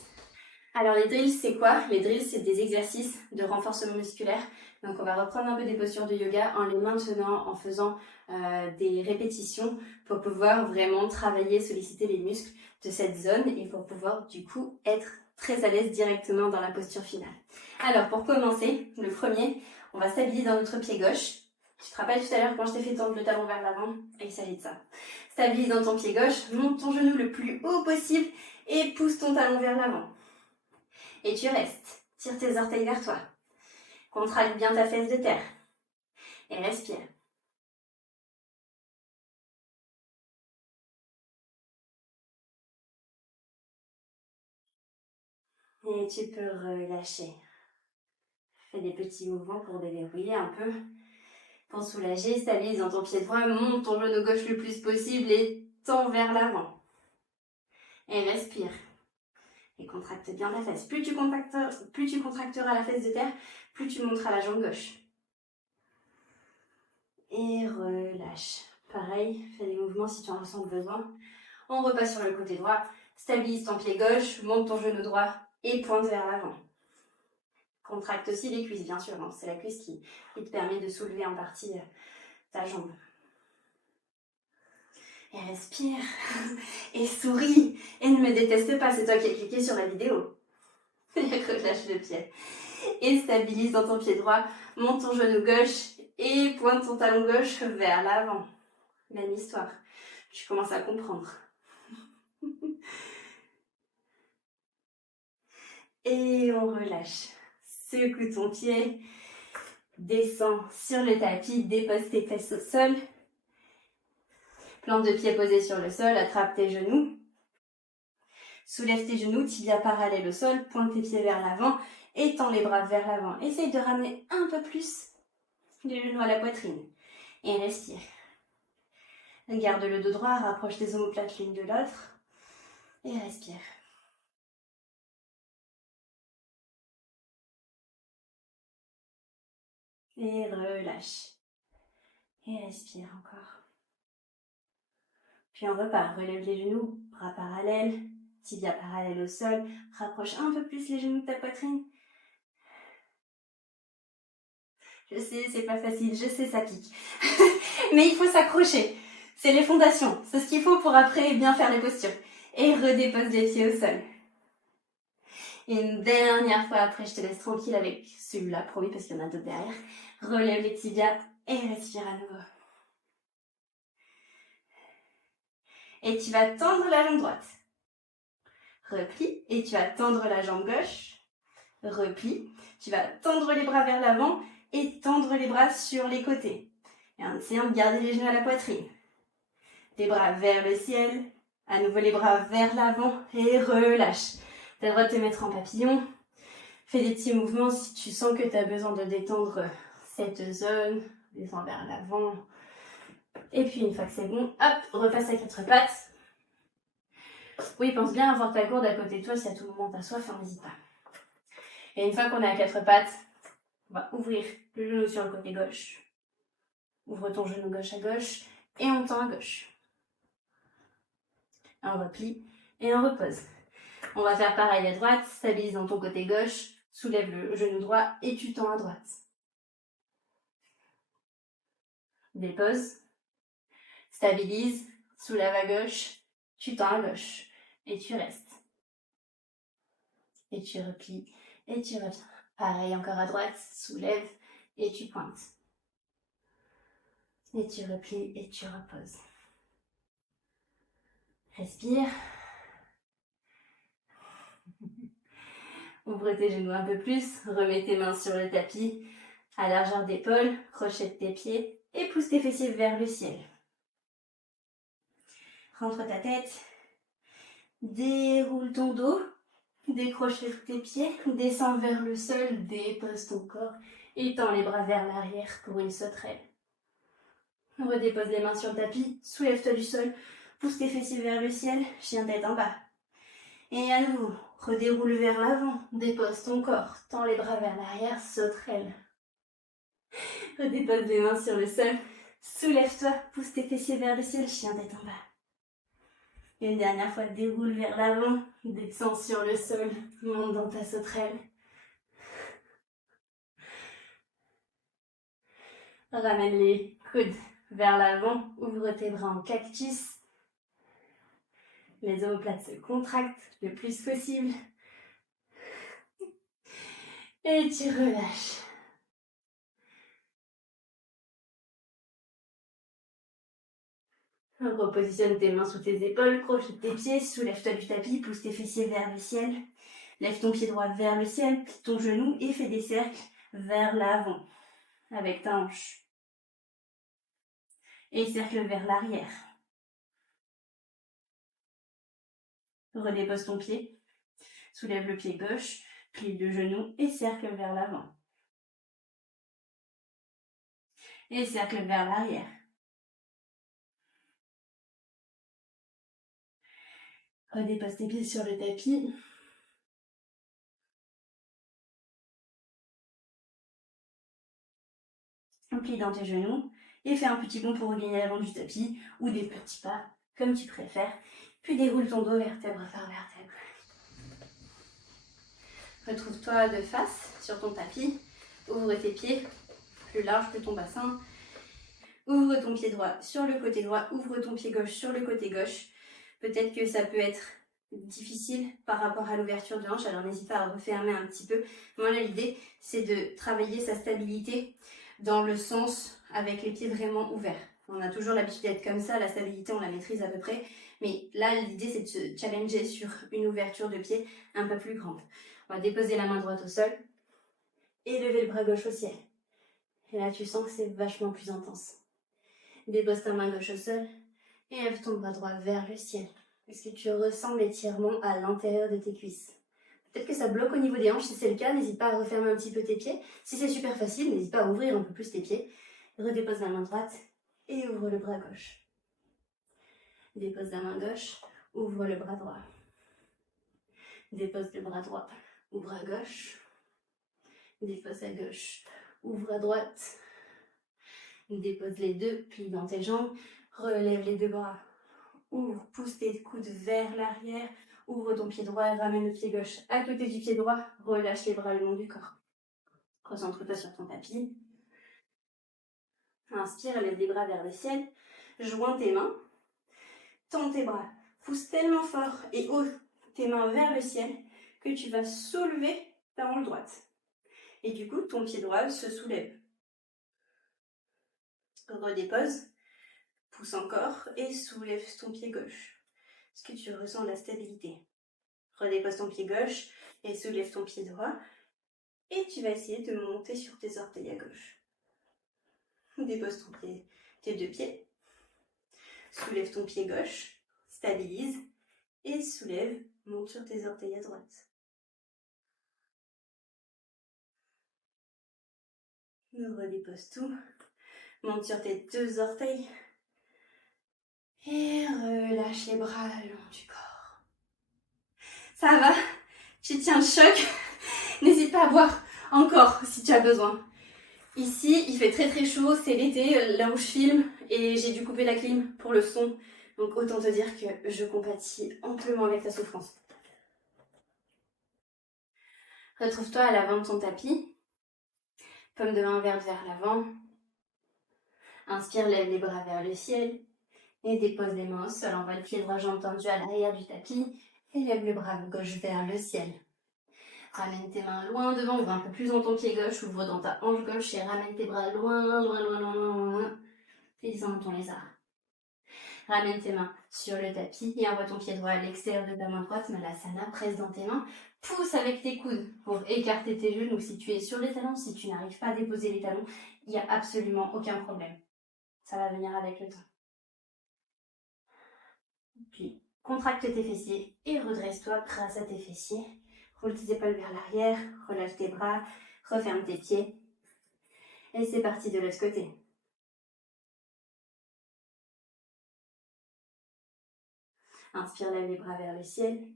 Alors les drills, c'est quoi? Les drills, c'est des exercices de renforcement musculaire. Donc on va reprendre un peu des postures de yoga en les maintenant, en faisant des répétitions pour pouvoir vraiment travailler, solliciter les muscles de cette zone et pour pouvoir du coup être très à l'aise directement dans la posture finale. Alors pour commencer, le premier, on va stabiliser dans notre pied gauche. Tu te rappelles tout à l'heure quand je t'ai fait tendre le talon vers l'avant? Et il s'agit de ça. Stabilise dans ton pied gauche, monte ton genou le plus haut possible et pousse ton talon vers l'avant. Et tu restes. Tire tes orteils vers toi. Contracte bien ta fesse de terre. Et respire. Et tu peux relâcher. Fais des petits mouvements pour déverrouiller un peu. Pour soulager, stabilise dans ton pied droit. Monte ton genou gauche le plus possible et tends vers l'avant. Et respire. Et contracte bien ta fesse. Plus tu contracteras la fesse de terre, plus tu monteras la jambe gauche. Et relâche. Pareil, fais des mouvements si tu en ressens besoin. On repasse sur le côté droit. Stabilise ton pied gauche, monte ton genou droit et pointe vers l'avant. Contracte aussi les cuisses, bien sûr. Hein. C'est la cuisse qui te permet de soulever en partie ta jambe. Et respire. Et souris. Et ne me déteste pas, c'est toi qui as cliqué sur la vidéo. Et relâche le pied. Et stabilise dans ton pied droit. Monte ton genou gauche et pointe ton talon gauche vers l'avant. Même histoire. Tu commences à comprendre. Et on relâche. Secoue ton pied. Descends sur le tapis. Dépose tes fesses au sol. Plante de pied posé sur le sol. Attrape tes genoux. Soulève tes genoux. Tibia parallèle au sol. Pointe tes pieds vers l'avant. Et tends les bras vers l'avant. Essaye de ramener un peu plus les genoux à la poitrine. Et respire. Garde le dos droit. Rapproche tes omoplates l'une de l'autre. Et respire. Et relâche. Et respire encore. Puis on repart. Relève les genoux, bras parallèles, tibia parallèle au sol. Rapproche un peu plus les genoux de ta poitrine. Je sais, c'est pas facile, je sais, ça pique. Mais il faut s'accrocher. C'est les fondations. C'est ce qu'il faut pour après bien faire les postures. Et redépose les pieds au sol. Et une dernière fois après, je te laisse tranquille avec celui-là, promis, parce qu'il y en a d'autres derrière. Relève les tibias et respire à nouveau. Et tu vas tendre la jambe droite. Replie. Et tu vas tendre la jambe gauche. Replie. Tu vas tendre les bras vers l'avant et tendre les bras sur les côtés. Et en essayant de garder les genoux à la poitrine. Les bras vers le ciel. À nouveau les bras vers l'avant et relâche. Tu as le droit de te mettre en papillon. Fais des petits mouvements si tu sens que tu as besoin de détendre cette zone. Descends vers l'avant. Et puis une fois que c'est bon, hop, repasse à quatre pattes. Oui, pense bien à avoir ta gourde à côté de toi si à tout moment t'as soif, n'hésite pas. Et une fois qu'on est à quatre pattes, on va ouvrir le genou sur le côté gauche. Ouvre ton genou gauche à gauche et on tend à gauche. On replie et on repose. On va faire pareil à droite, stabilise dans ton côté gauche, soulève le genou droit et tu tends à droite. Dépose, stabilise, soulève à gauche, tu tends à gauche et tu restes. Et tu replies et tu reviens. Pareil encore à droite, soulève et tu pointes. Et tu replies et tu reposes. Respire. Ouvre tes genoux un peu plus, remets tes mains sur le tapis, à largeur d'épaule, crochet de tes pieds et pousse tes fessiers vers le ciel. Rentre ta tête, déroule ton dos, décroche tes pieds, descends vers le sol, dépose ton corps et tends les bras vers l'arrière pour une sauterelle. Redépose les mains sur le tapis, soulève-toi du sol, pousse tes fessiers vers le ciel, chien tête en bas. Et à nouveau, redéroule vers l'avant, dépose ton corps, tends les bras vers l'arrière, sauterelle. Redépose les mains sur le sol, soulève-toi, pousse tes fessiers vers le ciel, chien tête en bas. Une dernière fois, déroule vers l'avant, descends sur le sol, monte dans ta sauterelle. Ramène les coudes vers l'avant, ouvre tes bras en cactus. Les omoplates se contractent le plus possible. Et tu relâches. Repositionne tes mains sous tes épaules, crochet tes pieds, soulève-toi du tapis, pousse tes fessiers vers le ciel. Lève ton pied droit vers le ciel, plie ton genou et fais des cercles vers l'avant avec ta hanche. Et cercle vers l'arrière. Redépose ton pied, soulève le pied gauche, plie le genou et cercle vers l'avant. Et cercle vers l'arrière. Redépose tes pieds sur le tapis. Plie dans tes genoux et fais un petit bond pour regagner l'avant du tapis ou des petits pas, comme tu préfères. Puis déroule ton dos vertèbre par vertèbre. Retrouve-toi de face sur ton tapis. Ouvre tes pieds, plus large que ton bassin. Ouvre ton pied droit sur le côté droit, ouvre ton pied gauche sur le côté gauche. Peut-être que ça peut être difficile par rapport à l'ouverture de hanche, alors n'hésite pas à refermer un petit peu. Moi là, l'idée, c'est de travailler sa stabilité dans le sens avec les pieds vraiment ouverts. On a toujours l'habitude d'être comme ça, la stabilité on la maîtrise à peu près, mais là l'idée c'est de se challenger sur une ouverture de pied un peu plus grande. On va déposer la main droite au sol et lever le bras gauche au ciel. Et là tu sens que c'est vachement plus intense. Dépose ta main gauche au sol et lève ton bras droit vers le ciel. Est-ce que tu ressens l'étirement à l'intérieur de tes cuisses? Peut-être que ça bloque au niveau des hanches. Si c'est le cas, n'hésite pas à refermer un petit peu tes pieds. Si c'est super facile, n'hésite pas à ouvrir un peu plus tes pieds. Redépose la main droite et ouvre le bras gauche. Dépose la main gauche, ouvre le bras droit. Dépose le bras droit, ouvre à gauche. Dépose à gauche, ouvre à droite. Dépose les deux, plie dans tes jambes. Relève les deux bras. Ouvre, pousse tes coudes vers l'arrière. Ouvre ton pied droit et ramène le pied gauche à côté du pied droit. Relâche les bras le long du corps. Concentre-toi sur ton tapis. Inspire, lève les bras vers le ciel. Joins tes mains. Tends tes bras. Pousse tellement fort et haut tes mains vers le ciel que tu vas soulever ta hanche droite. Et du coup, ton pied droit se soulève. Redépose. Pousse encore et soulève ton pied gauche. Est-ce que tu ressens la stabilité? Redépose ton pied gauche et soulève ton pied droit. Et tu vas essayer de monter sur tes orteils à gauche. Dépose tes deux pieds. Soulève ton pied gauche. Stabilise. Et soulève. Monte sur tes orteils à droite. Redépose tout. Monte sur tes deux orteils. Et relâche les bras le long du corps. Ça va? Tu tiens le choc? N'hésite pas à boire encore si tu as besoin. Ici, il fait très très chaud, c'est l'été, là où je filme, et j'ai dû couper la clim pour le son. Donc autant te dire que je compatis amplement avec ta souffrance. Retrouve-toi à l'avant de ton tapis. Paume de main verte vers l'avant. Inspire, lève les bras vers le ciel. Et dépose les mains au sol. Envoie le pied droit, jambe tendue à l'arrière du tapis. Et lève le bras gauche vers le ciel. Ramène tes mains loin devant, ouvre un peu plus dans ton pied gauche, ouvre dans ta hanche gauche et ramène tes bras loin, loin, loin, loin, loin, loin. Et descends dans ton lézard. Ramène tes mains sur le tapis et envoie ton pied droit à l'extérieur de ta main droite, Malasana, presse dans tes mains. Pousse avec tes coudes pour écarter tes genoux. Si tu es sur les talons, si tu n'arrives pas à déposer les talons, il n'y a absolument aucun problème. Ça va venir avec le temps. Puis, contracte tes fessiers et redresse-toi grâce à tes fessiers. Roule tes épaules vers l'arrière, relâche tes bras, referme tes pieds. Et c'est parti de l'autre côté. Inspire, lève les bras vers le ciel.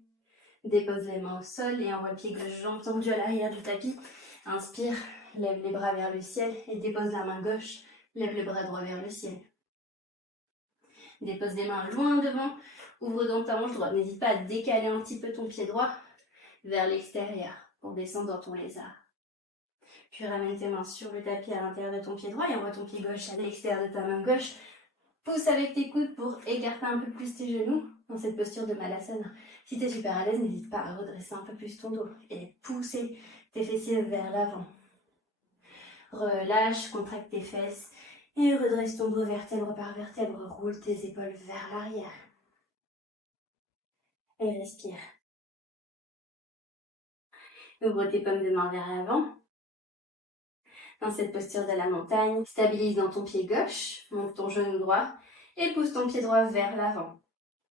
Dépose les mains au sol et envoie le pied gauche, jambe tendue à l'arrière du tapis. Inspire, lève les bras vers le ciel et dépose la main gauche, lève le bras droit vers le ciel. Dépose les mains loin devant, ouvre donc ta hanche droite. N'hésite pas à décaler un petit peu ton pied droit vers l'extérieur pour descendre dans ton lézard. Puis ramène tes mains sur le tapis à l'intérieur de ton pied droit et envoie ton pied gauche à l'extérieur de ta main gauche. Pousse avec tes coudes pour écarter un peu plus tes genoux dans cette posture de Malasana. Si tu es super à l'aise, n'hésite pas à redresser un peu plus ton dos et pousser tes fessiers vers l'avant. Relâche, contracte tes fesses et redresse ton dos vertèbre par vertèbre. Roule tes épaules vers l'arrière. Et respire. Ouvre tes paumes de main vers l'avant. Dans cette posture de la montagne, stabilise dans ton pied gauche, monte ton genou droit et pousse ton pied droit vers l'avant.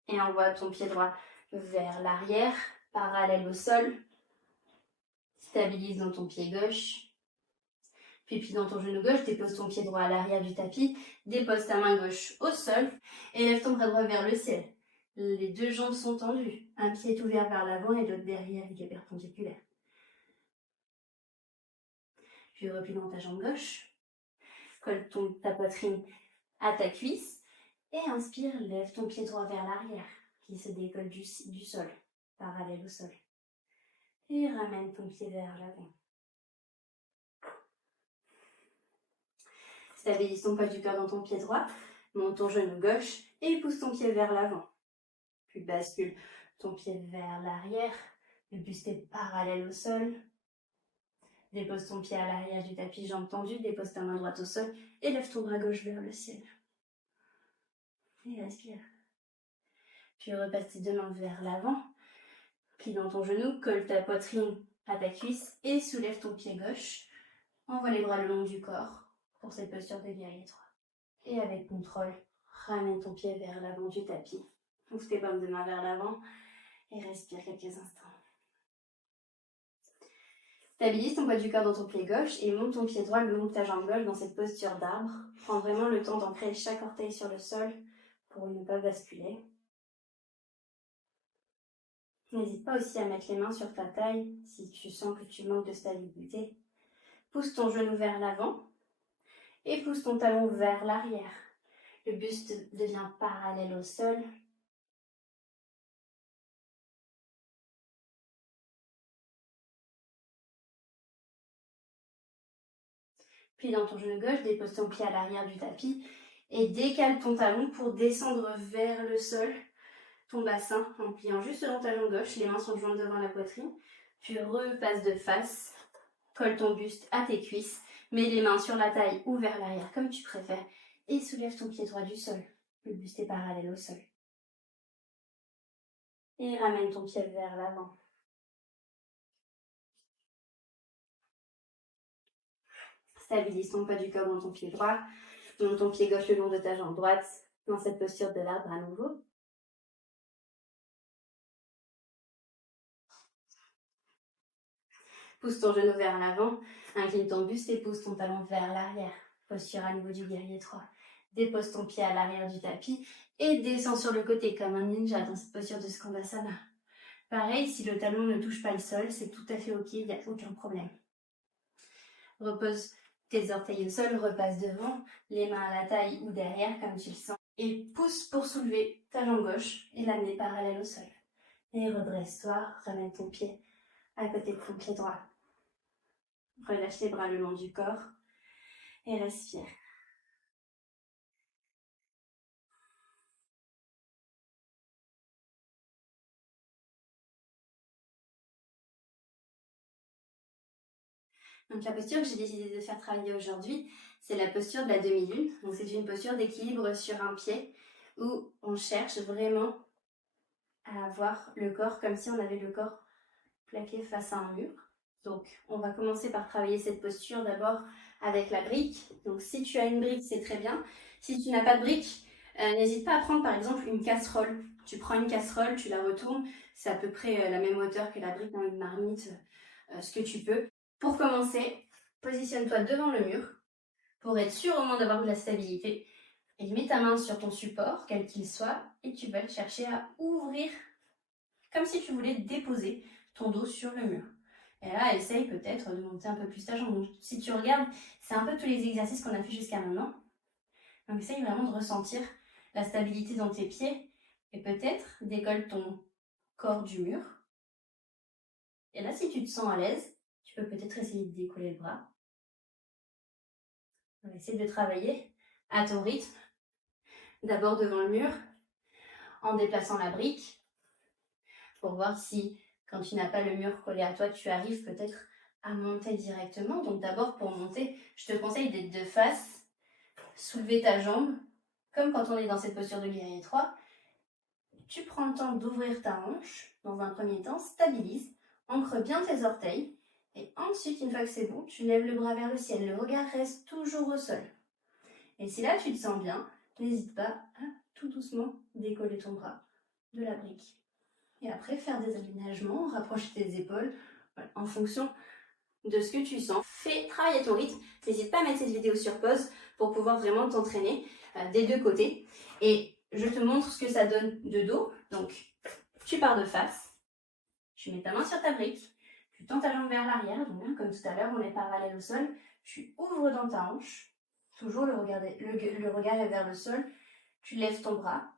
Et envoie ton pied droit vers l'arrière, parallèle au sol. Stabilise dans ton pied gauche. Puis dans ton genou gauche, dépose ton pied droit à l'arrière du tapis, dépose ta main gauche au sol et lève ton bras droit vers le ciel. Les deux jambes sont tendues. Un pied est ouvert vers l'avant et l'autre derrière, il est perpendiculaire. Puis replie dans ta jambe gauche. Colle ta poitrine à ta cuisse. Et inspire, lève ton pied droit vers l'arrière, qui se décolle du sol, parallèle au sol. Et ramène ton pied vers l'avant. Stabilise ton poids du cœur dans ton pied droit, monte ton genou gauche et pousse ton pied vers l'avant. Puis bascule ton pied vers l'arrière, le buste est parallèle au sol. Dépose ton pied à l'arrière du tapis, jambes tendues, dépose ta main droite au sol et lève ton bras gauche vers le ciel. Et respire. Puis repasse tes deux mains vers l'avant, plie dans ton genou, colle ta poitrine à ta cuisse et soulève ton pied gauche. Envoie les bras le long du corps pour cette posture de guerrier 3. Et avec contrôle, ramène ton pied vers l'avant du tapis. Ouvre tes paumes de main vers l'avant et respire quelques instants. Stabilise ton poids du corps dans ton pied gauche et monte ton pied droit le long de ta jambe gauche dans cette posture d'arbre. Prends vraiment le temps d'ancrer chaque orteil sur le sol pour ne pas basculer. N'hésite pas aussi à mettre les mains sur ta taille si tu sens que tu manques de stabilité. Pousse ton genou vers l'avant et pousse ton talon vers l'arrière. Le buste devient parallèle au sol. Plie dans ton genou gauche, dépose ton pied à l'arrière du tapis et décale ton talon pour descendre vers le sol, ton bassin, en pliant juste dans ta jambe gauche, les mains sont jointes devant la poitrine, puis repasse de face, colle ton buste à tes cuisses, mets les mains sur la taille ou vers l'arrière comme tu préfères et soulève ton pied droit du sol, le buste est parallèle au sol. Et ramène ton pied vers l'avant. Stabilise ton poids du corps dans ton pied droit, monte ton pied gauche le long de ta jambe droite, dans cette posture de l'arbre à nouveau. Pousse ton genou vers l'avant, incline ton buste et pousse ton talon vers l'arrière. Posture à nouveau du guerrier 3. Dépose ton pied à l'arrière du tapis et descends sur le côté comme un ninja dans cette posture de Skandasana. Pareil, si le talon ne touche pas le sol, c'est tout à fait ok, il n'y a aucun problème. Repose tes orteils au sol, repasse devant, les mains à la taille ou derrière comme tu le sens. Et pousse pour soulever ta jambe gauche et l'amener parallèle au sol. Et redresse-toi, ramène ton pied à côté de ton pied droit. Relâche les bras le long du corps et respire. Donc la posture que j'ai décidé de faire travailler aujourd'hui, c'est la posture de la demi-lune. Donc c'est une posture d'équilibre sur un pied où on cherche vraiment à avoir le corps comme si on avait le corps plaqué face à un mur. Donc on va commencer par travailler cette posture d'abord avec la brique. Donc si tu as une brique, c'est très bien. Si tu n'as pas de brique, n'hésite pas à prendre par exemple une casserole. Tu prends une casserole, tu la retournes, c'est à peu près la même hauteur que la brique dans une marmite, ce que tu peux. Pour commencer, positionne-toi devant le mur pour être sûr au moins d'avoir de la stabilité. Et mets ta main sur ton support, quel qu'il soit, et tu vas chercher à ouvrir comme si tu voulais déposer ton dos sur le mur. Et là, essaye peut-être de monter un peu plus ta jambe. Donc, si tu regardes, c'est un peu tous les exercices qu'on a fait jusqu'à maintenant. Donc, essaye vraiment de ressentir la stabilité dans tes pieds et peut-être décolle ton corps du mur. Et là, si tu te sens à l'aise, tu peux peut-être essayer de décoller le bras. On va essayer de travailler à ton rythme. D'abord devant le mur, en déplaçant la brique, pour voir si, quand tu n'as pas le mur collé à toi, tu arrives peut-être à monter directement. Donc d'abord, pour monter, je te conseille d'être de face, soulever ta jambe, comme quand on est dans cette posture de guerrier 3. Tu prends le temps d'ouvrir ta hanche, dans un premier temps, stabilise, ancre bien tes orteils, et ensuite, une fois que c'est bon, tu lèves le bras vers le ciel. Le regard reste toujours au sol. Et si là, tu te sens bien, n'hésite pas à tout doucement décoller ton bras de la brique. Et après, faire des aménagements, rapprocher tes épaules, voilà, en fonction de ce que tu sens. Fais, travaille à ton rythme. N'hésite pas à mettre cette vidéo sur pause pour pouvoir vraiment t'entraîner des deux côtés. Et je te montre ce que ça donne de dos. Donc, tu pars de face, tu mets ta main sur ta brique, tu tends ta jambe vers l'arrière, donc hein, comme tout à l'heure, on est parallèle au sol, tu ouvres dans ta hanche, toujours le regard est vers le sol, tu lèves ton bras,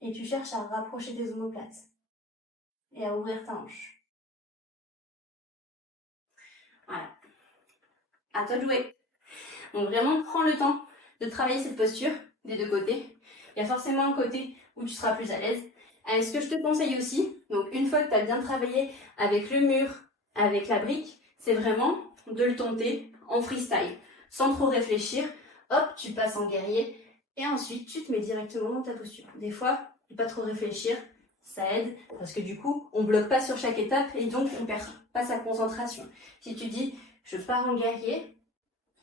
et tu cherches à rapprocher tes omoplates, et à ouvrir ta hanche. Voilà. À toi de jouer. Donc vraiment, prends le temps de travailler cette posture des deux côtés. Il y a forcément un côté où tu seras plus à l'aise. Et ce que je te conseille aussi, donc une fois que tu as bien travaillé avec le mur, avec la brique, c'est vraiment de le tenter en freestyle, sans trop réfléchir. Hop, tu passes en guerrier et ensuite tu te mets directement dans ta posture. Des fois, ne pas trop réfléchir, ça aide parce que du coup, on bloque pas sur chaque étape et donc on perd pas sa concentration. Si tu dis, je pars en guerrier,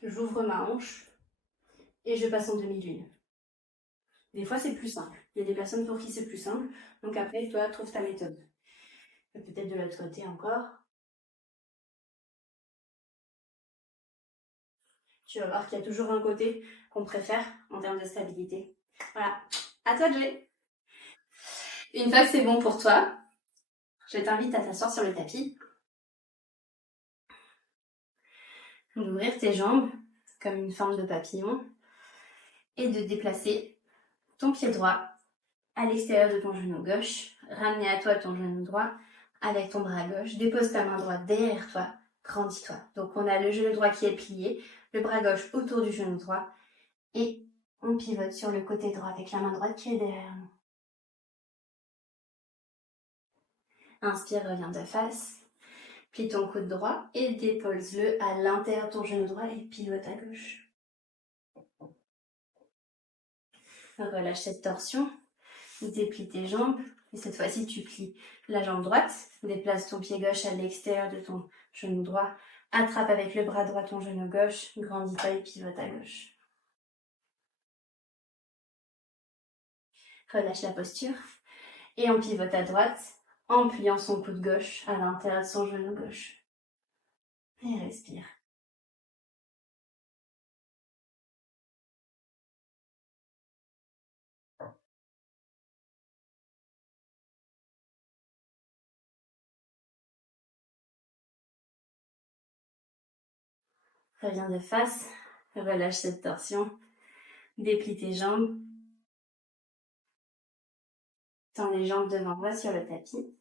j'ouvre ma hanche et je passe en demi-lune. Des fois, c'est plus simple. Il y a des personnes pour qui c'est plus simple. Donc après, toi, trouve ta méthode. Peut-être de l'autre côté encore. Tu vas voir qu'il y a toujours un côté qu'on préfère en termes de stabilité. Voilà. À toi de jouer. Une fois que c'est bon pour toi, je t'invite à t'asseoir sur le tapis. D'ouvrir tes jambes comme une forme de papillon et de déplacer ton pied droit à l'extérieur de ton genou gauche. Ramener à toi ton genou droit avec ton bras gauche. Dépose ta main droite derrière toi. Grandis-toi. Donc on a le genou droit qui est plié, le bras gauche autour du genou droit et on pivote sur le côté droit avec la main droite qui est derrière nous. Inspire, reviens de face. Plie ton coude droit et dépose-le à l'intérieur de ton genou droit et pivote à gauche. Relâche cette torsion. Déplie tes jambes. Et cette fois-ci, tu plies la jambe droite. Déplace ton pied gauche à l'extérieur de ton genou droit. Attrape avec le bras droit ton genou gauche. Grandis-toi et pivote à gauche. Relâche la posture. Et on pivote à droite en pliant son coude gauche à l'intérieur de son genou gauche. Et respire. Reviens de face. Relâche cette torsion. Déplie tes jambes. Tends les jambes devant toi sur le tapis.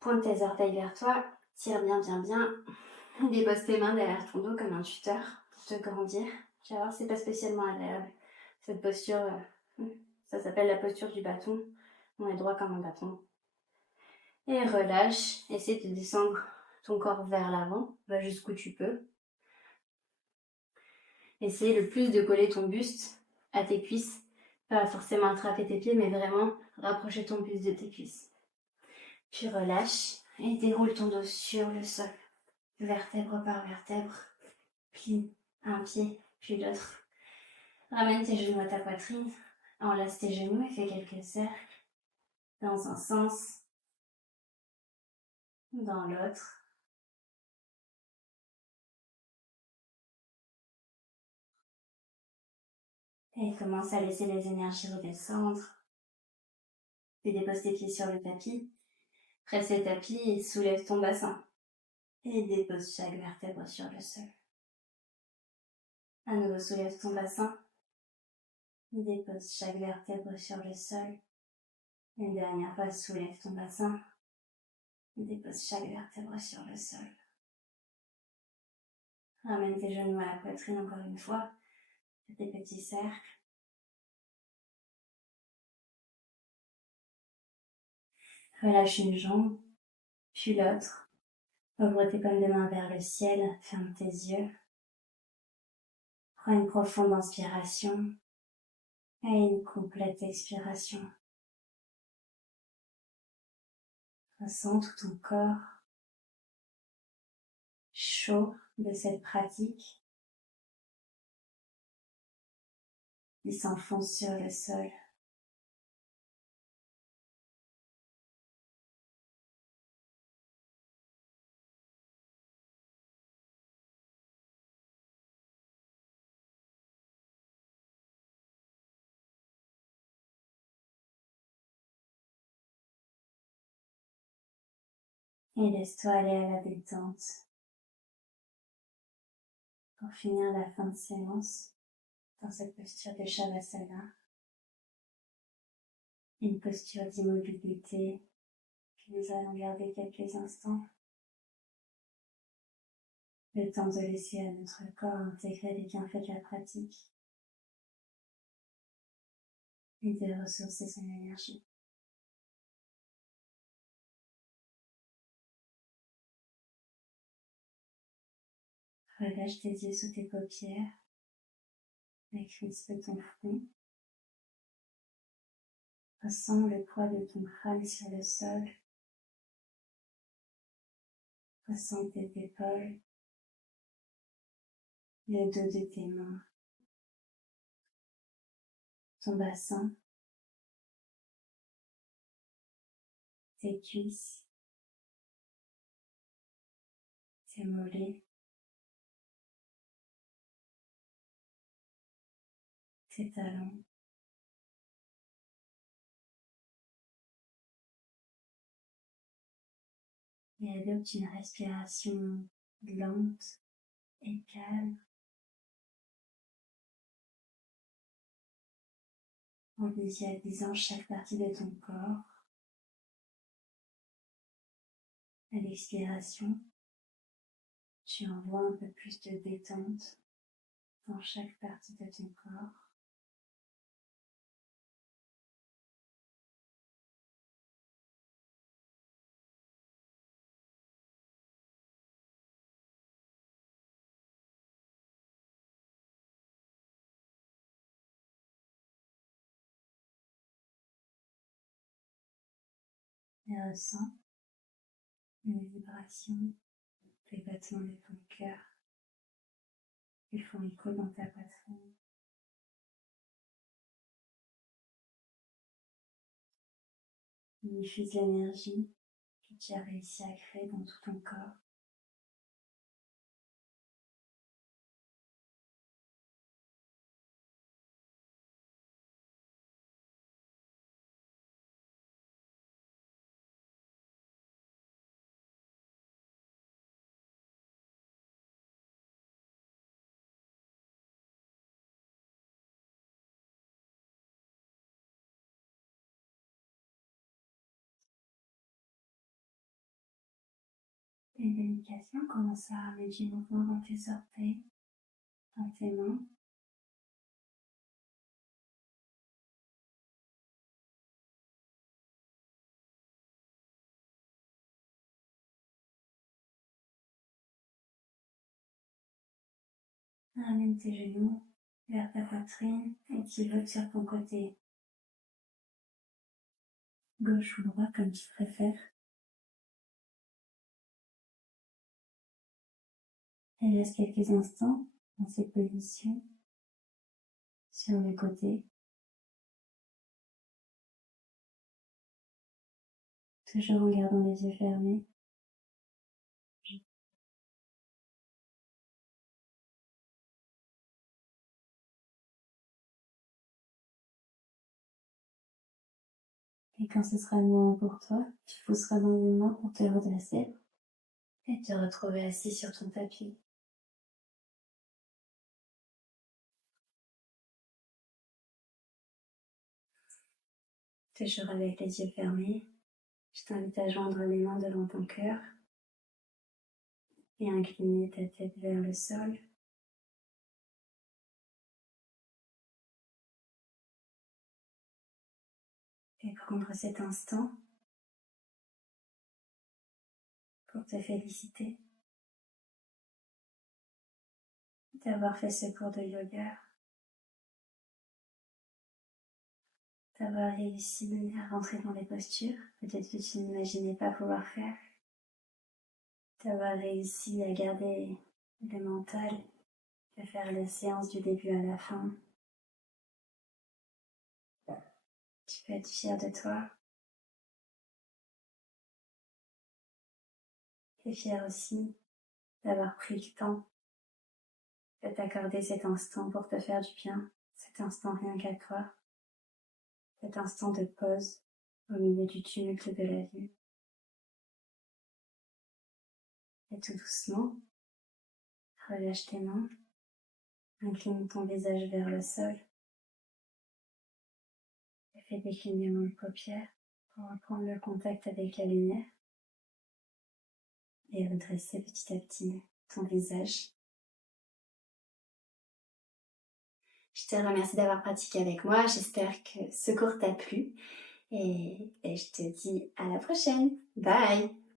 Pointe tes orteils vers toi. Tire bien, bien, bien. Dépose tes mains derrière ton dos comme un tuteur pour te grandir. Tu vas voir, c'est pas spécialement agréable. Cette posture, ça s'appelle la posture du bâton. On est droit comme un bâton. Et relâche. Essaie de descendre ton corps vers l'avant. Va jusqu'où tu peux. Essaie le plus de coller ton buste à tes cuisses. Pas forcément attraper tes pieds, mais vraiment rapprocher ton buste de tes cuisses. Puis relâche et déroule ton dos sur le sol. Vertèbre par vertèbre. Plie un pied, puis l'autre. Ramène tes genoux à ta poitrine. Enlace tes genoux et fais quelques cercles. Dans un sens. Dans l'autre. Et commence à laisser les énergies redescendre. Puis dépose tes pieds sur le tapis. Presse le tapis et soulève ton bassin. Et dépose chaque vertèbre sur le sol. À nouveau, soulève ton bassin. Dépose chaque vertèbre sur le sol. Une dernière fois, soulève ton bassin. Dépose chaque vertèbre sur le sol. Ramène tes genoux à la poitrine encore une fois. Fais des petits cercles. Relâche une jambe, puis l'autre. Ouvre tes paumes de main vers le ciel. Ferme tes yeux. Prends une profonde inspiration et une complète expiration. Ressens tout ton corps chaud de cette pratique. Il s'enfonce sur le sol. Et laisse-toi aller à la détente. Pour finir la fin de séance, dans cette posture de Shavasana, une posture d'immobilité que nous allons garder quelques instants. Le temps de laisser à notre corps intégrer les bienfaits de la pratique et de ressourcer son énergie. Relâche tes yeux sous tes paupières, crispe ton front. Ressens le poids de ton crâne sur le sol. Ressens tes épaules, le dos de tes mains, ton bassin, tes cuisses, tes mollets, tes talons. Et adopte une respiration lente et calme en visualisant chaque partie de ton corps. À l'expiration, tu envoies un peu plus de détente dans chaque partie de ton corps. Et ressens une vibration des battements de ton cœur qui font écho dans ta poitrine. Diffuse l'énergie que tu as réussi à créer dans tout ton corps. Et délicatement, commence à mettre du mouvement dans tes orteils, dans tes mains. Ramène tes genoux vers ta poitrine et pivote sur ton côté, gauche ou droit comme tu préfères. Et laisse quelques instants dans cette position sur le côté, toujours en gardant les yeux fermés. Et quand ce sera le moment pour toi, tu pousseras dans une main pour te redresser et te retrouver assis sur ton tapis. Toujours avec les yeux fermés, je t'invite à joindre les mains devant ton cœur et incliner ta tête vers le sol. Et prendre cet instant pour te féliciter d'avoir fait ce cours de yoga, d'avoir réussi à rentrer dans les postures, peut-être que tu n'imaginais pas pouvoir faire, d'avoir réussi à garder le mental, de faire la séance du début à la fin. Tu peux être fier de toi et fier aussi d'avoir pris le temps de t'accorder cet instant pour te faire du bien, cet instant rien qu'à toi, cet instant de pause au milieu du tumulte de la vie. Et tout doucement, relâche tes mains, incline ton visage vers le sol et fais des clignements de paupières pour reprendre le contact avec la lumière et redresser petit à petit ton visage. Je te remercie d'avoir pratiqué avec moi, j'espère que ce cours t'a plu et je te dis à la prochaine. Bye!